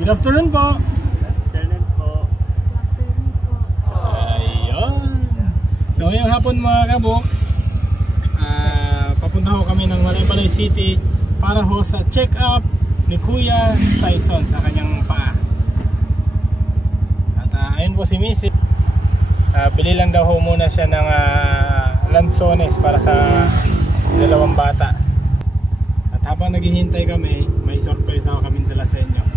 Good afternoon po. Afternoon po. Ayun. So ngayong hapon mga kaboks, papunta ho kami ng Malaybalay City para ho sa check-up ni Kuya Saison sa kanyang paa. At ayun po si Mrs. Bili lang daw ho muna siya ng lansones para sa dalawang bata. At habang naghihintay kami, may surprise ako kaming dala sa inyo.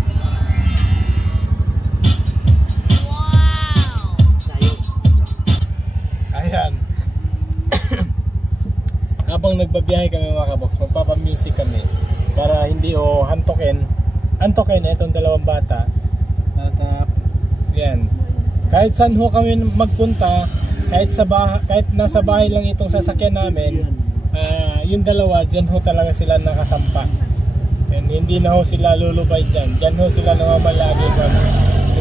Ayan. Habang nagbabiyahe kami mga kaboks, magpapa-music kami para hindi antokin itong dalawang bata. At yan. Kahit saan ho kami magpunta, kahit nasa bahay lang itong sasakyan namin, yung dalawa dyan ho talaga sila nakasampa. And hindi na ho sila lulubay dyan. Dyan ho sila namamalagi.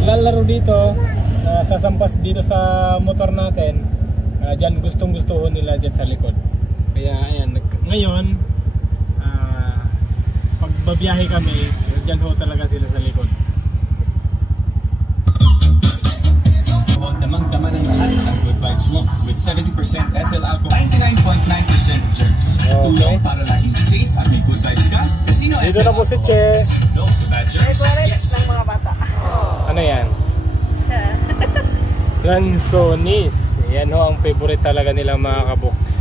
Lalaro dito, sasampas dito sa motor natin. Dyan gustong gusto nila dyan sa likod. Kaya ayan, ngayon pag babiyahe kami, dyan ho talaga sila sa likod. Damang-dama ng lahat ang good vibes mo with 70% ethyl alcohol, 99.9% germs. Tulong para laging safe at may good vibes ka. Casino dito na po si Che. No to bad germs. Yes. Ng mga bata. Ano yan? Lansones. Yan ho ang favorite talaga nilang mga kaboks.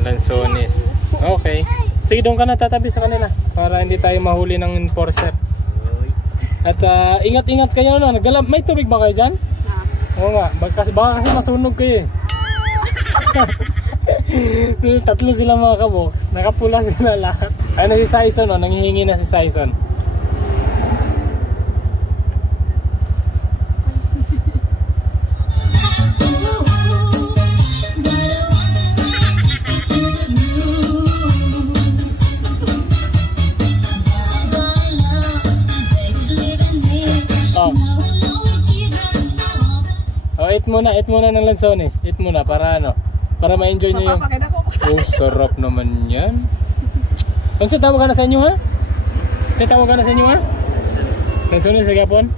Lansones. Okay. Sige, doon ka na tatabi sa kanila para hindi tayo mahuli ng enforcer. At ingat-ingat kayo no. May tubig ba kayo dyan? Oo nga. Baka kasi masunog kayo eh. Tatlo sila mga kaboks. Nakapula sila lahat. Ano si Saison no? Nanghihingi na si Saison. Eat muna ng lansones. Eat muna para para ma-enjoy nyo yung... Oh, sarap naman yan. Kung sa tawag ka na sa inyo ha? Lansones sa gapon?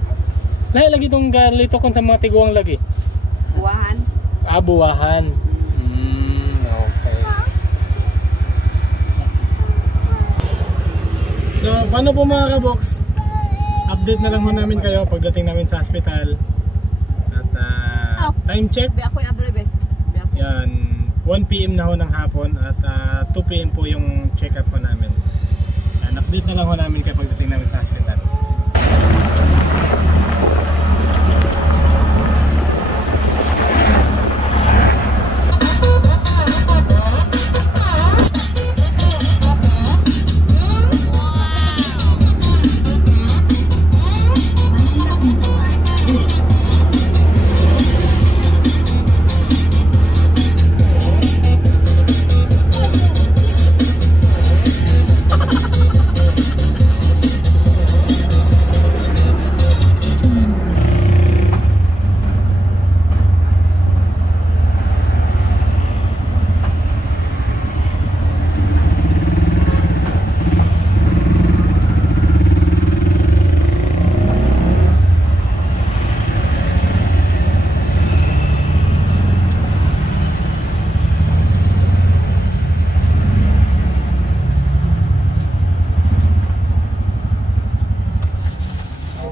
Lagi itong galito kung sa mga tiguang lagi. Buwahan. Buwahan. Okay. So, paano po mga kaboks? Update na lang ho namin kayo pagdating namin sa hospital. Time check. Yan, 1 PM na ho ng hapon at 2 PM po yung check-up po namin. Yan, update na lang ho namin kayo pagdating namin sa hospital.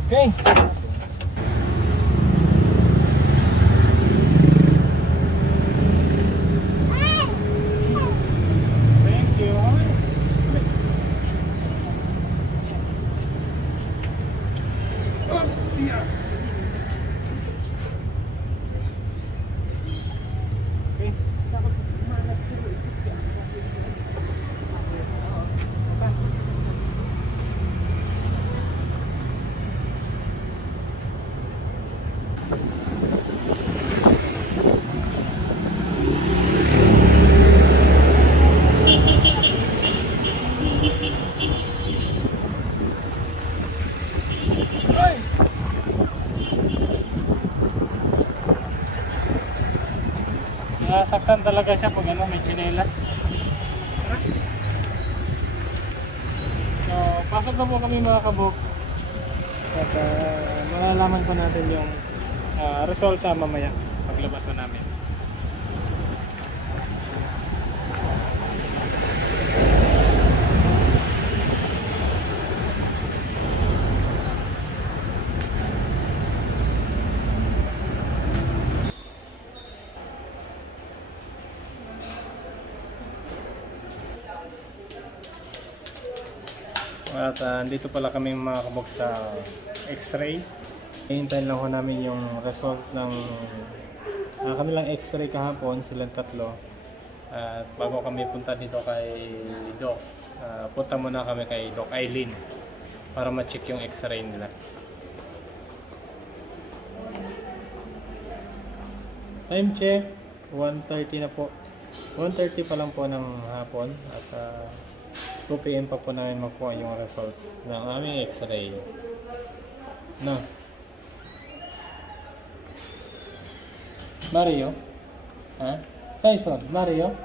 Okay. Thank you. Nasaktan talaga siya pag may tsinelas. So, pasok na po kami mga kabok. At malalaman po natin yung resulta mamaya paglabas na namin. At dito pala kami mga kabog sa x-ray. Hintayin lang ho namin yung result ng kami lang x-ray kahapon, silang tatlo. At bago kami punta dito kay Doc, punta muna kami kay Doc Eileen para ma-check yung x-ray nila. Time check, 1:30 na po. 1:30 pa lang po ng hapon at 2 PM pa po namin magkuha yung result ng aming x-ray. No. Mario? Ha? Saison, Mario?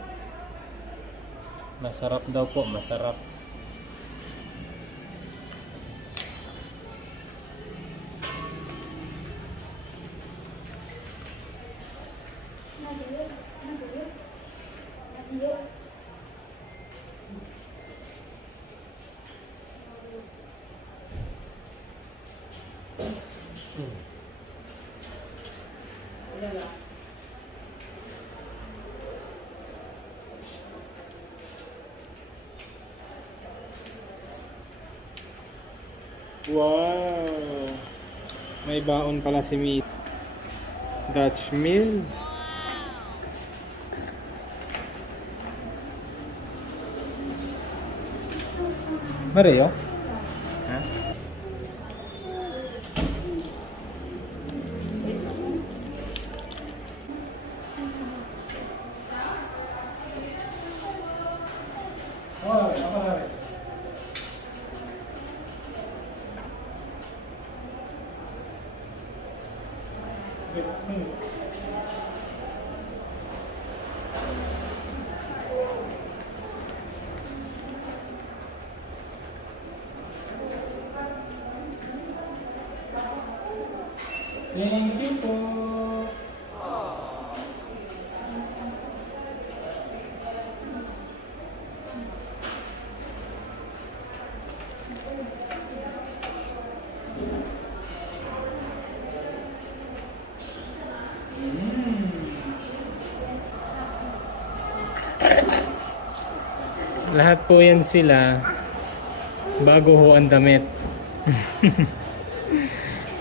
Masarap daw po, masarap. Wow! May baon pala si Meat. Dutch Mill. Mario? Ha? Thank you po. Lahat po yan sila bago ho ang damit.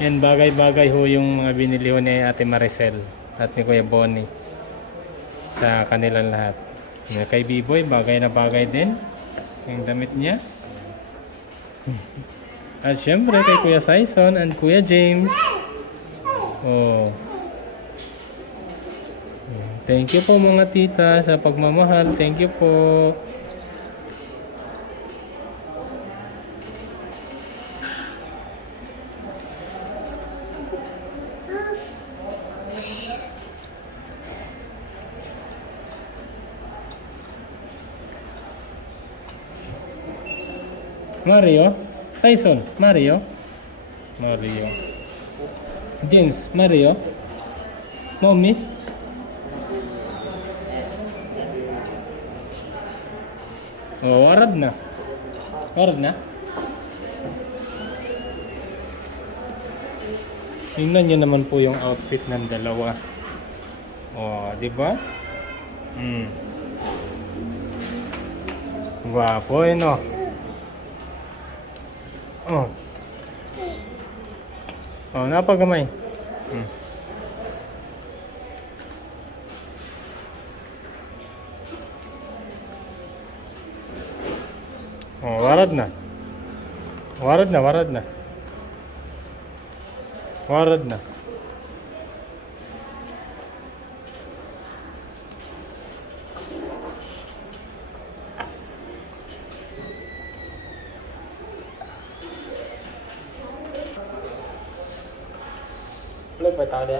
Yan, bagay-bagay ho yung mga binili ho ni Ate Maricel at ni Kuya Bonnie sa kanilang lahat. Kay B-Boy, bagay na bagay din yung damit niya. At syempre kay Kuya Saison and Kuya James. Oh. Thank you po mga tita sa pagmamahal. Thank you po. Mario, Saison, Mario, Mario, James, Mario, Momis, oh, warad na, tingnan nyo naman po yung outfit ng dalawa, oh, di ba? Gwapo eh, no? Oh. Oh, napagamay. Oh, warad na. Warad na. Lúc phải tao đi.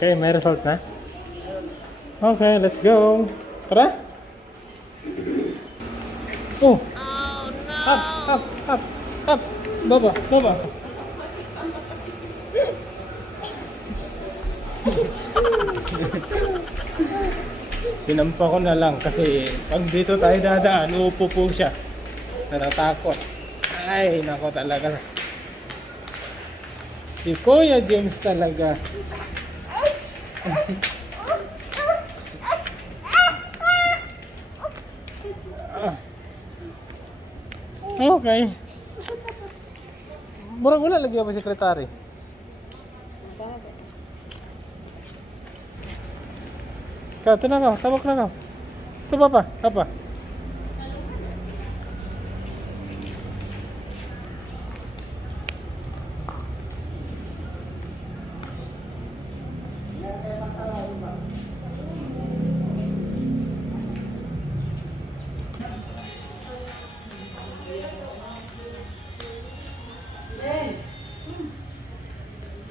Okay, may result na? Okay, let's go. Tara! Oh! Up, up, up, up! Baba, baba! Sinampa ko na lang kasi pag dito tayo dadaan, uupo po siya. Natatakot. Ay, nako talaga. Si Kuya James talaga. Okay. Murag wala lagi ako sekretary. Kau, ito na kau, tabok na kau. Ito papa, apa?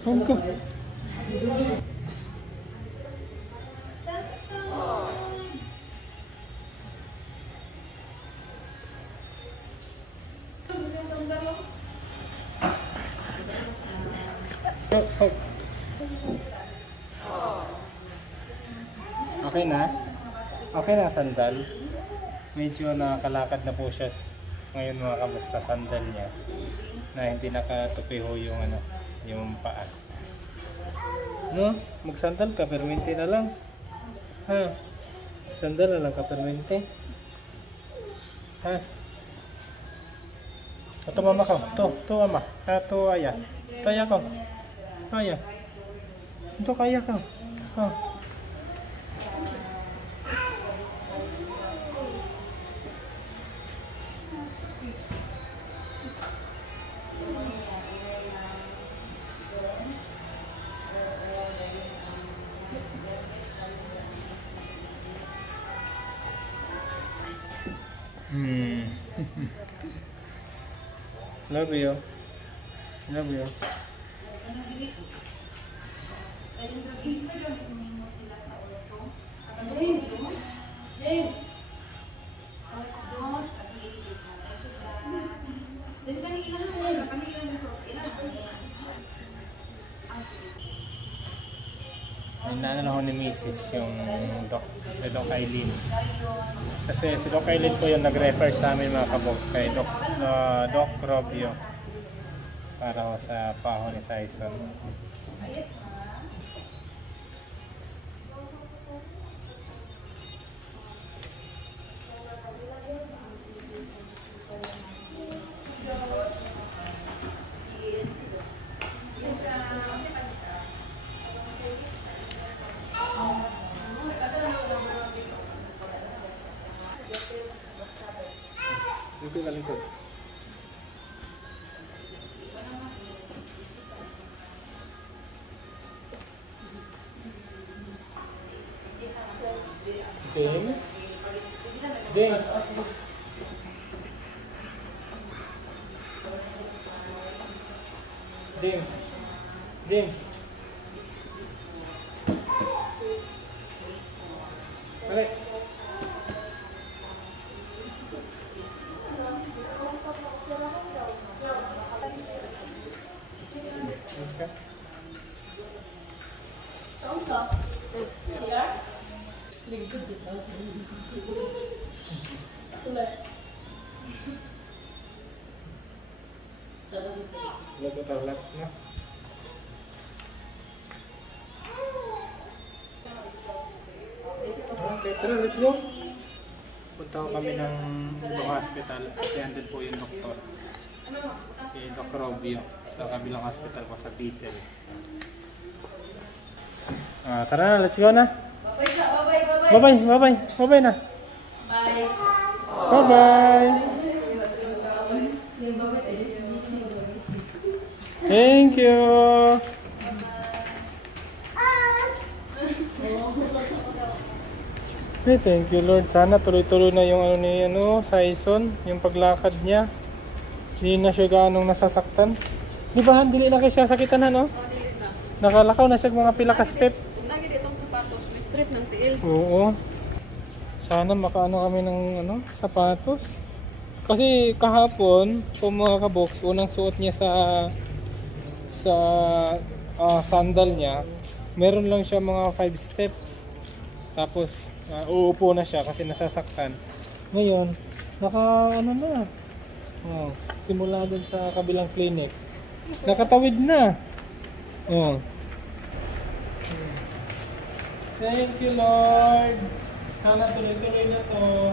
Okay. Okay na? Okay na sandal. Medyo nakakalakad na po siya ngayon mga kaboks sa sandal niya na hindi nakatupiho yung ano, yung paa. No? Magsandal ka, permente na lang. Ha? Sandal na lang ka, permente. Ha? Ito mama ko. Ito mama. Ito aya. Ito aya ko. Aya. Ito kaya ko. Oh. Love you. Love you. Naalala ko ni Mrs. yung Doc Eileen. Kasi si Doc Eileen po yung nag-refer sa amin mga kabog kay Doc Robio para sa paho ni Saison. Ito ka lingkod. James? James? James? James? Balik. Let's toilet na. Okay, tara, let's go. Punta ko kami ng hospital. Attended po yung doktor. Si Doc Robio. Sa kabilang hospital po sa Beatle. Tara na, let's go na. Bye-bye na. Bye-bye. Thank you. Okay, thank you Lord. Sana tuloy-tuloy na yung Saison, yung paglakad niya. Hindi na siya gaanong nasasaktan. Di ba, dili na kayo siya sakitan na, no? Nakalakaw na siya mga pila ka step. trip ng tiil. Oo. Sana makaano kami ng sapatos. Kasi kahapon, kung mga kabox, unang suot niya sa sandal niya, meron lang siya mga 5 steps. Tapos uupo na siya kasi nasasaktan. Ngayon, na. Oh, simula dun sa kabilang clinic. Nakatawid na. Oh. Thank you, Lord. Sana tuloy-tuloy na to.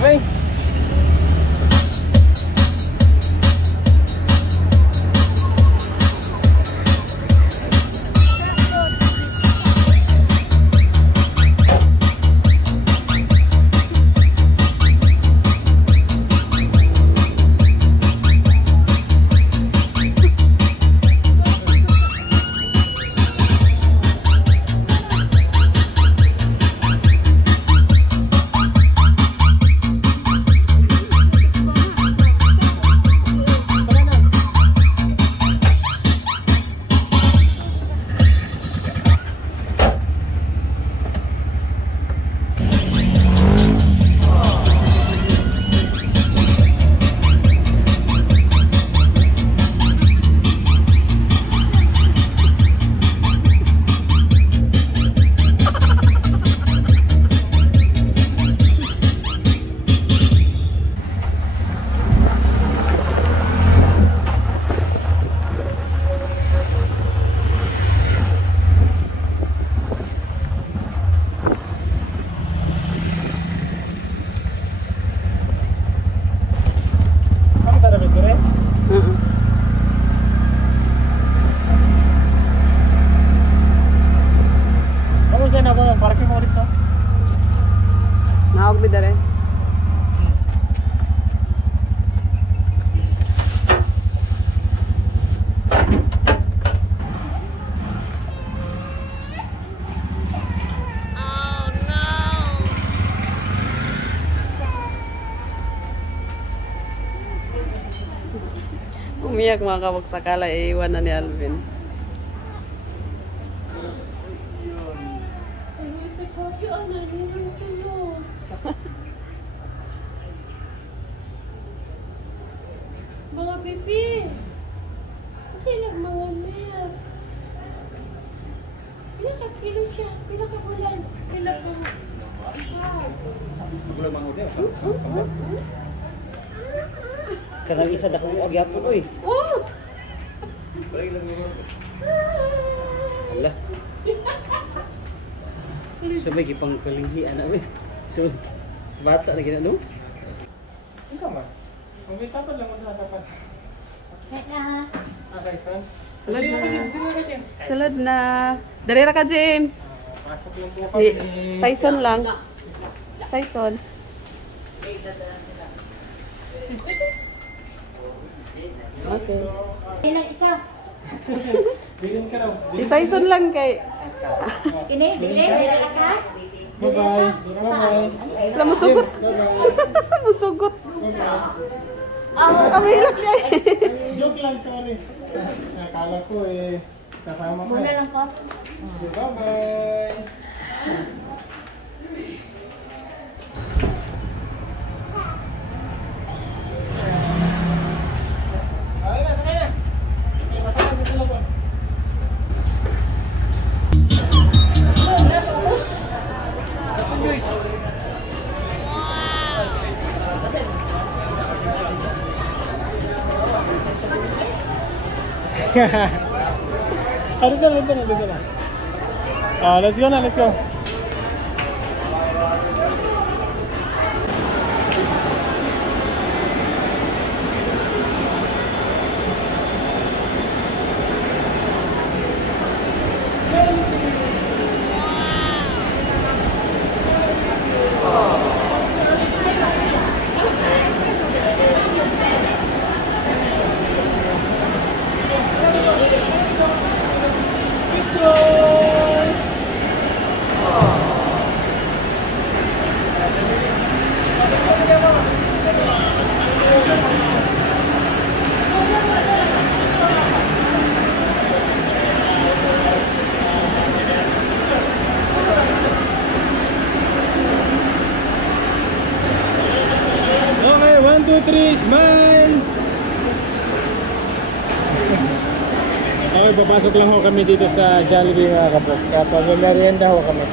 Okay. Umiyak mga kabog, sakala iiwan na ni Alvin. Mga pipi. Sila mga milk. Pila ka kilo siya? Pila ka bulan? Pila ka Kanang isa dako og yapon oy. Oh! Ala. Sabay gipang kalinghi ana we. So sa bata na ginano. Ikaw man. Kung may tapad lang mo na dapat. Okay, son. Salad na. Dila ka, James. Salad na. Darira ka, James. Pasok lang po Si kami. Saison lang. Saison. Okay. Ilang isa? Bilin ka raw. Si Saison lang kay. Kini, bili, dala ka? Bye-bye. Bye-bye. Alam mo sugot. Bye-bye. Musugot. Bye-bye. Ang hilak niya eh. Joke lang, sorry. Akala ko kasama ka. Muna lang po. Bye-bye. Dito na. Let's go na, let's go. Okay, 1, 2, 3, smile! Okay, papasok lang ho kami dito sa Jollibee mga kapoks. Sa pag-merienda ho kami.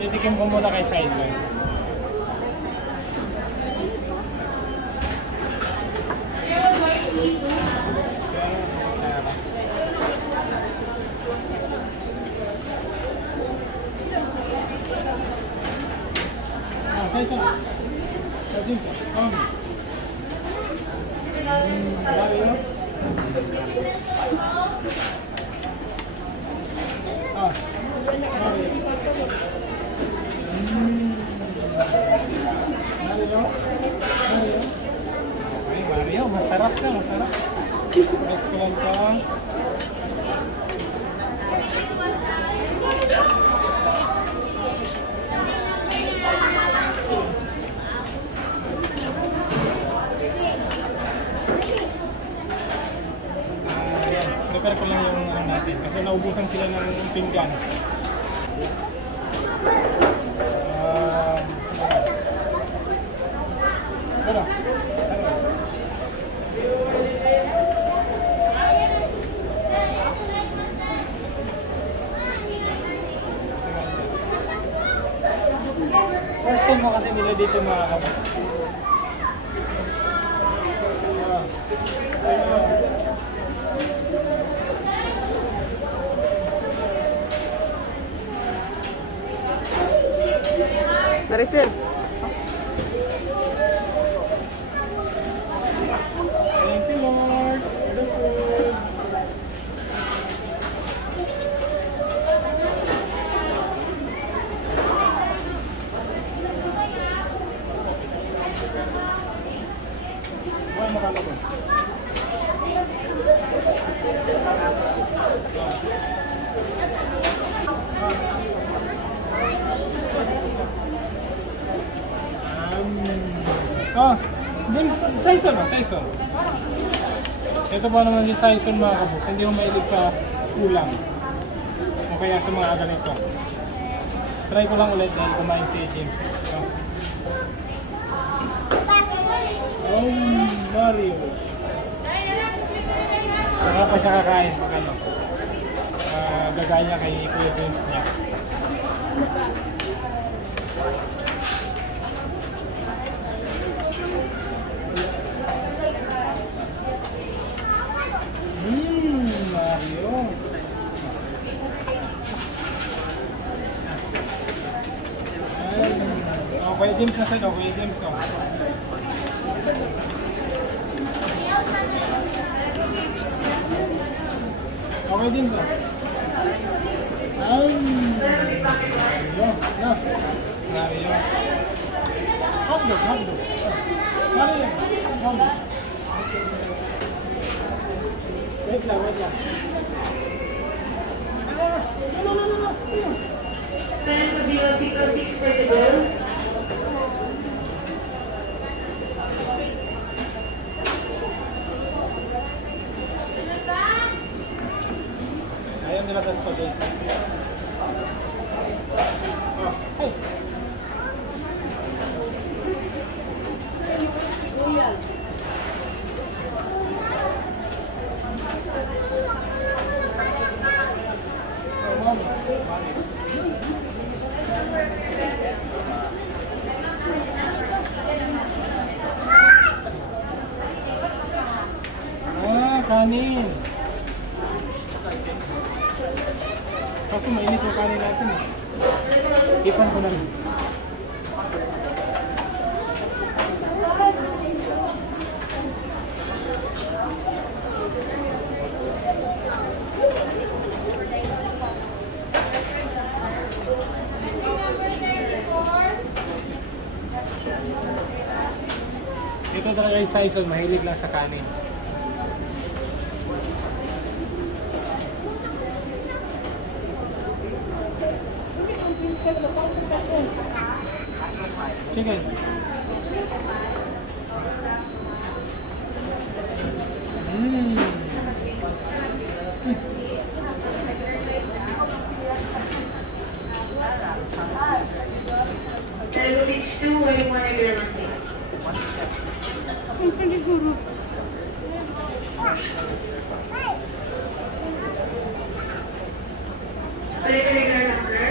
Titikim ko muna kay Size. Size. Mario. Okay, Mario, masarap ka, masarap. Next ko lang ka. Prepare ko lang yung natin kasi naubusan sila ng pinggan. Wala. First time mo kasi nila dito mga kapatid. Maricel. Thank you, Lord. ano ko. Din, Saison na, Saison. Ito pa naman si Saison mga kabuk, hindi ko mahilig sa ulam. O kaya sa mga ganito. Try ko lang ulit dahil kumain si James. So, Mario. Saka pa siya kakain pag ano. Gagaya kay Kuya James niya. Mario. Kuya James na sa'yo, Kuya James. Okay din ba? Mario. Hotdog. Mario. Hotdog. Wait lang. No. Send to 006 for the bill. Ayaw nila sa spaghetti. Hey! Kanin. Kaso mainit yung kanin natin. Ipan ko na. Ito talaga yung Saison, mahilig lang sa kanin. Chicken. Telugu Beach 2, where you want to get on regular number.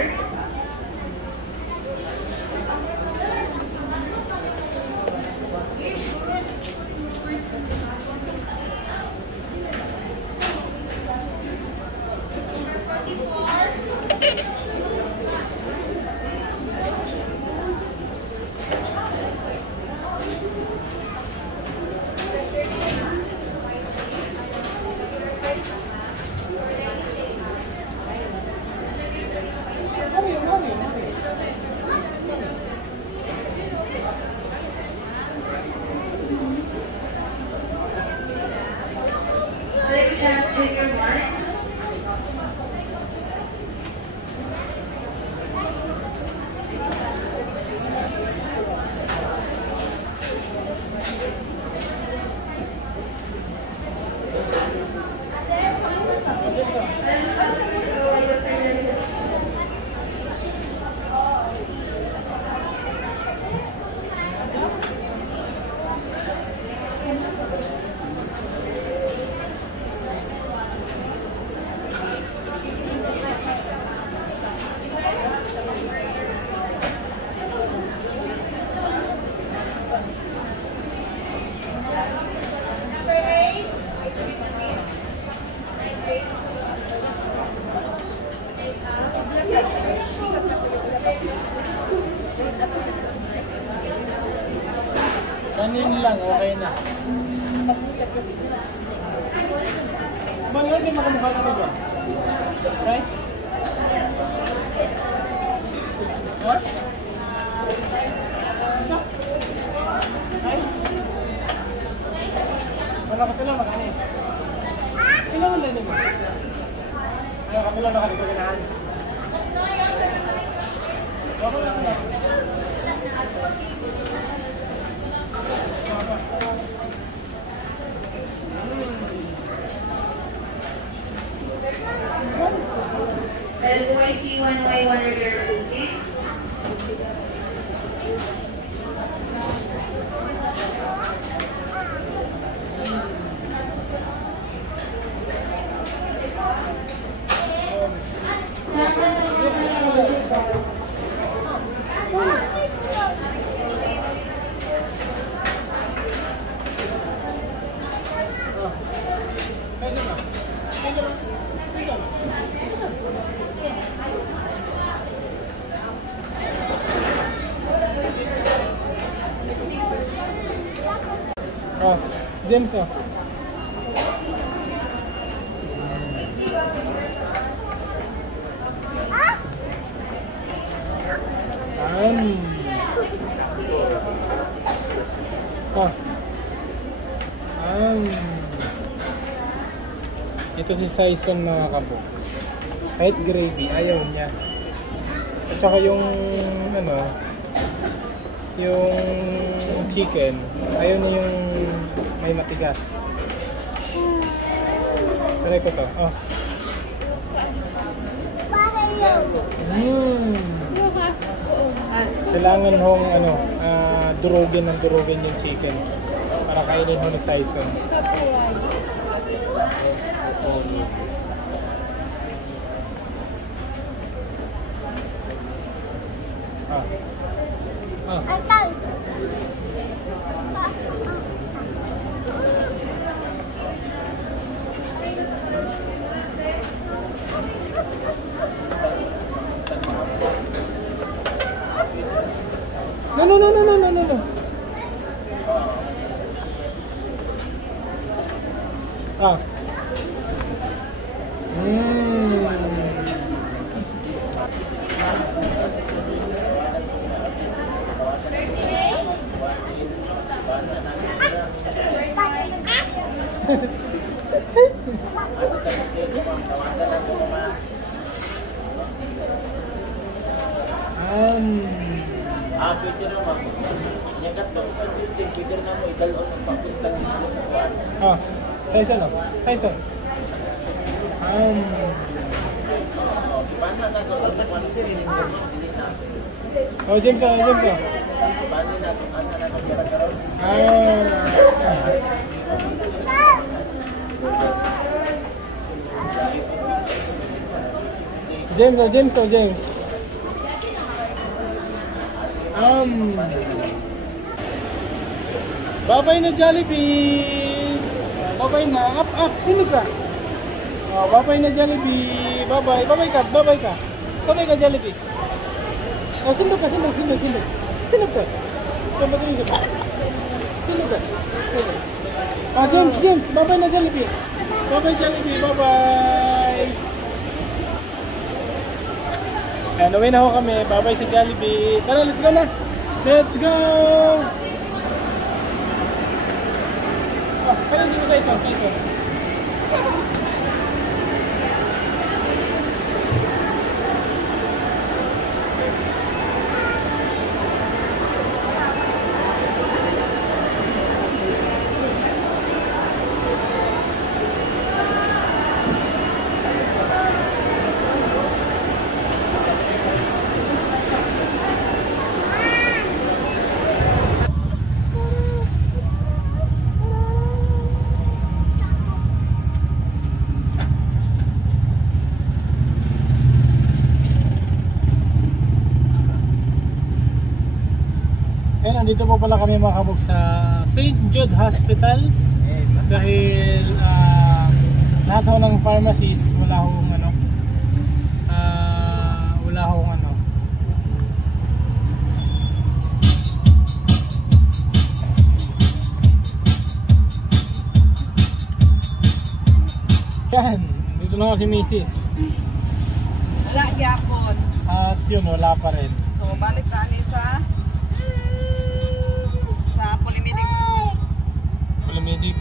Kanin lang, okay na. Bang yun, di makamukha ka ba? Okay? What? Okay? Ano kapila makani? Kailangan din mo. Ano kapila makani ko ganahan? Ako lang na. LYC 1Y1 regular food, please. Oh, James oh. Oh. Ito si Saison mga kabox. Kahit gravy, ayaw niya. At saka yung ano, yung chicken, ayaw niya yung may matigas. Try ko to. Oh. Kailangan hong ano, durugin yung chicken para kainin ho ni Saison. No. Saison. Oh, James. James. Babay na Jollibee. Babay na. Up. Sino ka? Oh, babay na Jollibee. Babay ka. Babay ka Jollibee. Oh, sino ka? Sino ka? Ah, James. Babay na Jollibee. Babay Jollibee. Babay. Ayan, uwi na ho kami. Babay sa Jollibee. Tara, let's go na. Let's go. Kaya hindi mo Saison. Nandito po pala kami mga kabog sa St. Jude Hospital dahil lahat ho ng pharmacies wala hong ano yan, dito na ako si Mrs. Wala gyapon. At yun, wala pa rin. So balik tayo sa Polimedic.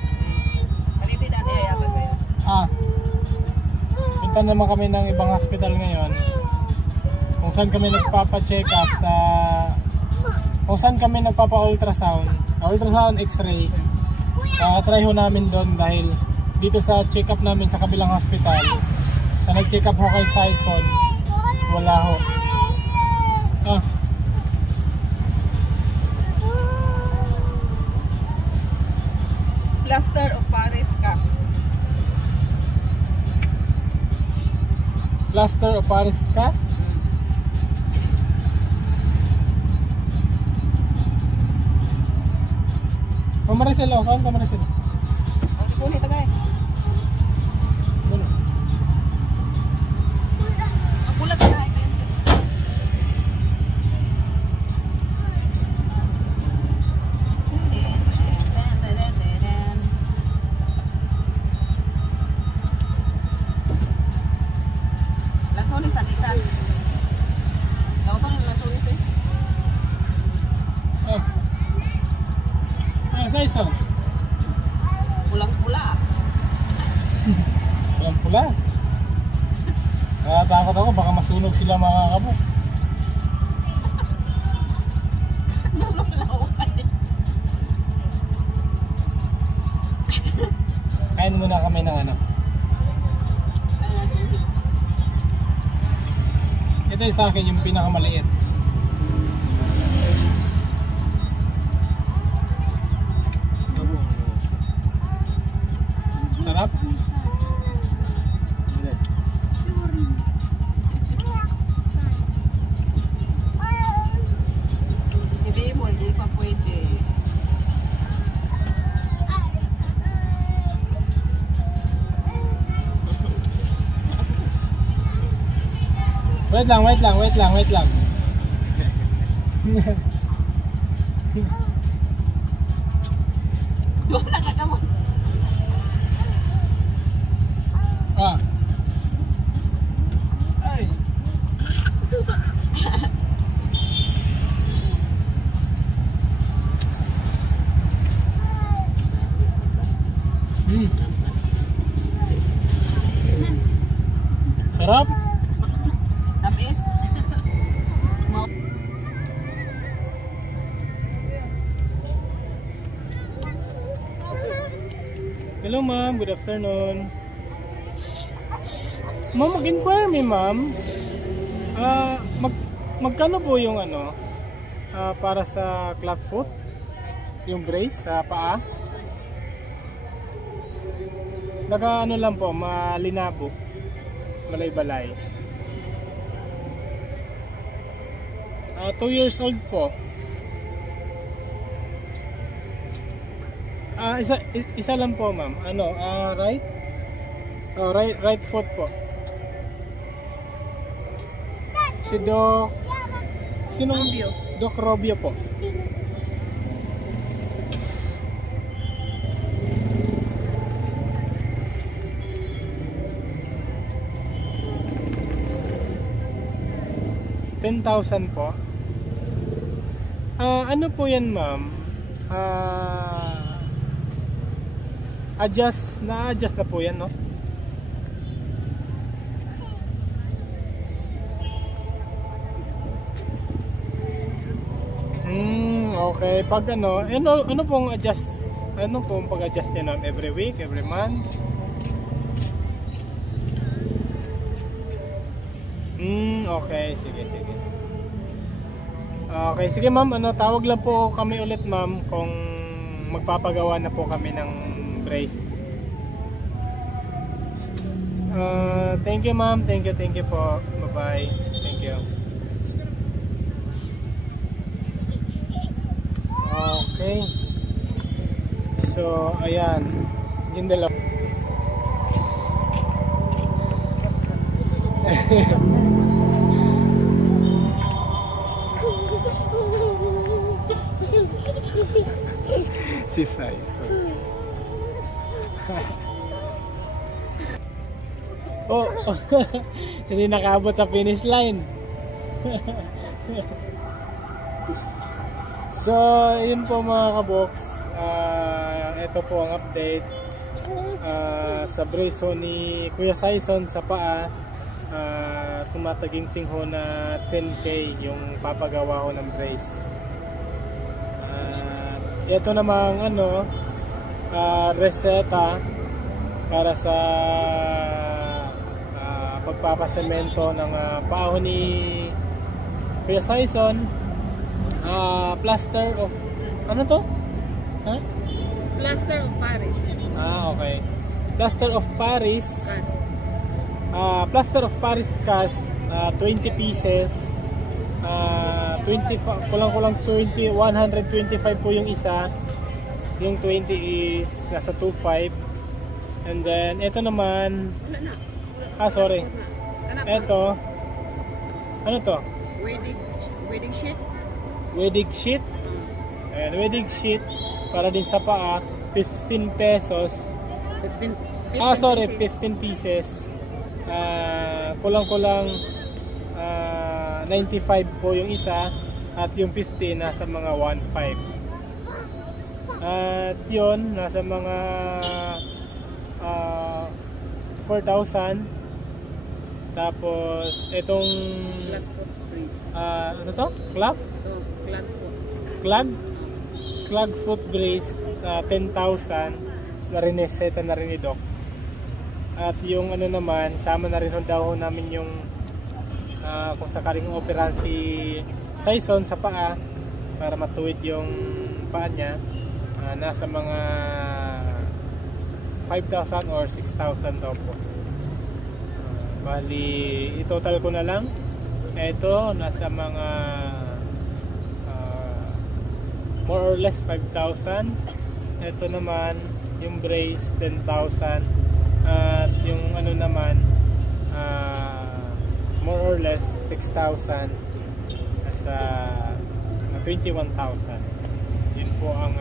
Punta naman kami ng ibang hospital ngayon. Kung saan kami nagpapa-check up sa... Kung saan kami nagpapa-ultrasound. Ultrasound, x-ray. Try ho namin doon dahil dito sa check up namin sa kabilang hospital. Sa nag-check up ho kay Saison, wala ho. Plaster of Paris cast. Plaster of Paris cast? Kamarasel o, kawan kamarasel. Puli tagay. Pula tagay. Lansones sanitan. Gawatan ng lansones eh. Saison. Pulang-pula. Pulang-pula. Takot ako, baka masunog sila mga kaboks. Kain muna kami ng ano. Ito yung sa akin yung pinakamaliit. Sarap? Hindi pa pwede. Wait lang. Wala ka naman. Ay. Sarap? Tamis. Hello ma'am, good afternoon. Ma'am, mag-inquire me ma'am. Magkano po yung ano para sa club foot? Yung brace sa paa? Ano lang po, malinabo. Malay-balay. 2 years old po. Isa lang po ma'am. Right? Right foot po. Si Doc... Sinong Robio? Doc Robio po. $10,000 po. Ano po yan ma'am? Adjust na po yan, no? Okay. Pag ano pong adjust? Ano pong pag-adjust niya ma'am? Every week? Every month? Okay. Sige. Okay, sige ma'am, tawag lang po kami ulit ma'am kung magpapagawa na po kami ng brace. Thank you ma'am, thank you po. Bye-bye. Thank you. Okay. So, ayan. Yung dalawa. Si Saison. Hindi nakaabot sa finish line. So, yun po mga kabox. Ito po ang update. sa brace ho ni Kuya Saison sa paa, tumataginting ho na 10K yung papagawa ho ng brace. Ito namang reseta para sa pagpapasemento ng paa ho ni Kuya Saison. Plaster of ano to? Plaster of Paris. Okay. Plaster of Paris. Plaster of Paris cast, 20 pieces. 125 po yung isa. Yung 20 is nasa 25. And then ito naman, sorry. Ito, ano to? Wedding sheet. Wedding sheet. And wedding sheet para din sa paa, 15 pesos. 15 pieces. Kulang-kulang 95 po yung isa, at yung 50 nasa mga 1.5. At yun, nasa mga 4,000. Tapos itong ano to? Clog foot brace, 10,000 na rineseta na rin ni Doc. At yung ano naman, sama na rin daw namin yung kung sakaling operahan si Saison sa paa para matuwid yung paa niya, nasa mga 5,000 or 6,000 daw po. Bali, i-total ko na lang. Ito, nasa mga more or less 5,000. Ito naman, yung brace, 10,000. At yung ano naman, more or less 6,000. Nasa 21,000. Yun po ang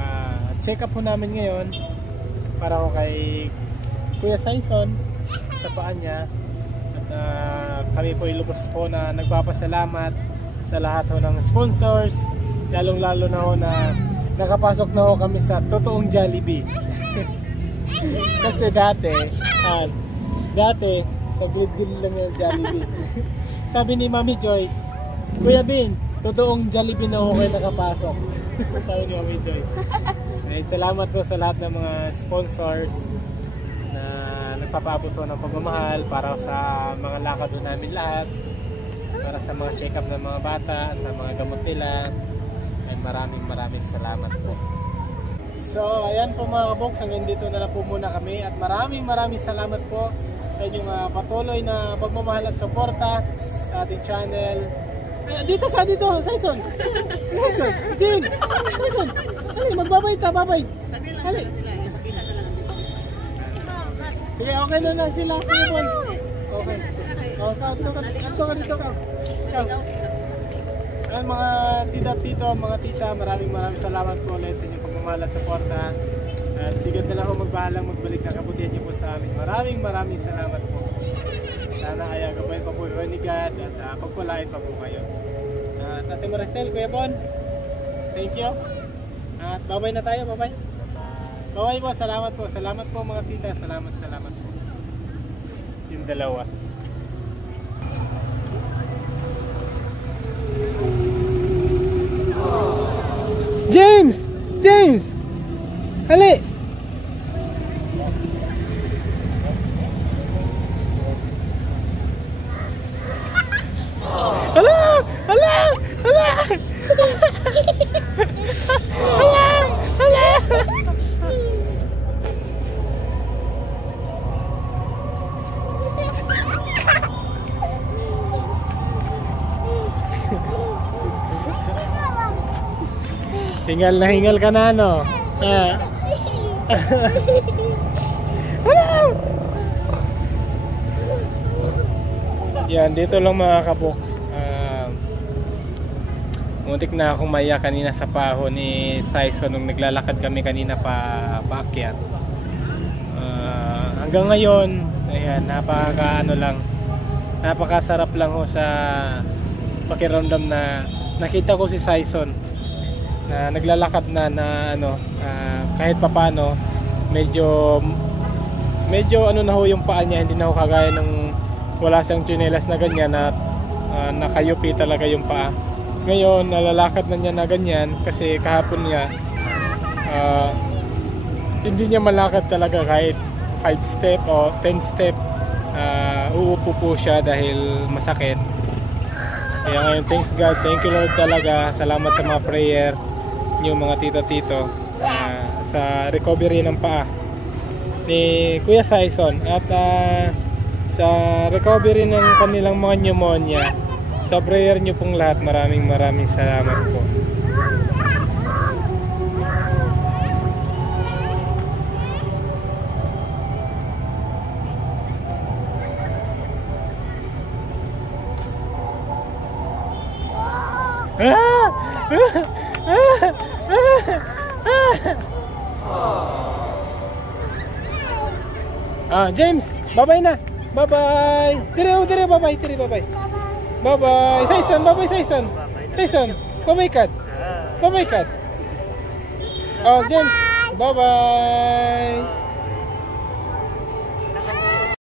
check up po namin ngayon para ko kay Kuya Saison sa paa niya. At kami po ilubos po na nagpapasalamat sa lahat ho ng sponsors, lalong lalo na ho na nakapasok na ho kami sa totoong Jollibee. Kasi dati sa gilid lang yung Jollibee. Sabi ni Mami Joy, Kuya Bin, totoong Jollibee na ho kayo nakapasok. Sabi ni Mami Joy. Salamat po sa lahat ng mga sponsors na nagpapaabot ho ng pagmamahal para sa mga lakad ho namin lahat, para sa mga check-up ng mga bata, sa mga gamot nila. Ay maraming salamat po. So ayan po mga kaboks, hanggang dito na lang po muna kami, at maraming salamat po sa inyong patuloy na pagmamahal at suporta sa ating channel. Dito Saison, James, Saison, magbabay ta, babay. Sabi lang sila, ipakita na lang ang dito. Sige, okay na sila. Okay. Anto ka dito ka. Naligaw sila. Ayan mga tita, mga tita, maraming salamat po ulit sa inyong pagmamahal at suporta. At sige na lang ako magbahalang magbalik na kabutihan niyo po sa amin. Maraming salamat po. Sana ay gabayan pa po ni God at pagpalain pa po kayo. At Ate Maricel, Kuya Bon, thank you. At babay na tayo, babay. Babay po, salamat po mga tita, salamat po. Yung dalawa. James! Hali! Hingal ka na, no? Yan, dito lang mga kaboks. Muntik na akong maiyak kanina sa paho ni Saison nung naglalakad kami kanina paakyat. Hanggang ngayon, ayan, napakasarap lang ho sa pakiramdam na nakita ko si Saison na naglalakad na kahit papano medyo medyo ano na ho yung paa niya, hindi na ho kagaya ng wala siyang tsinelas na ganyan na nakayupi talaga yung paa. Ngayon nalalakad na niya na ganyan kasi kahapon niya hindi niya malakad talaga kahit 5 step o 10 step. Uupo po siya dahil masakit. Kaya ngayon, thanks God, thank you Lord talaga. Salamat sa mga prayer niyo mga tito sa recovery ng paa ni Kuya Saison at sa recovery ng kanilang mga pneumonia. Sa prayer niyo pong lahat, maraming salamat po. James, bye-bye na. Bye-bye. Dire, bye-bye. Bye-bye. Bye-bye. Saison, bye-bye Saison. Saison, bye-bye Kat. Bye-bye Kat. Oh, James, bye-bye.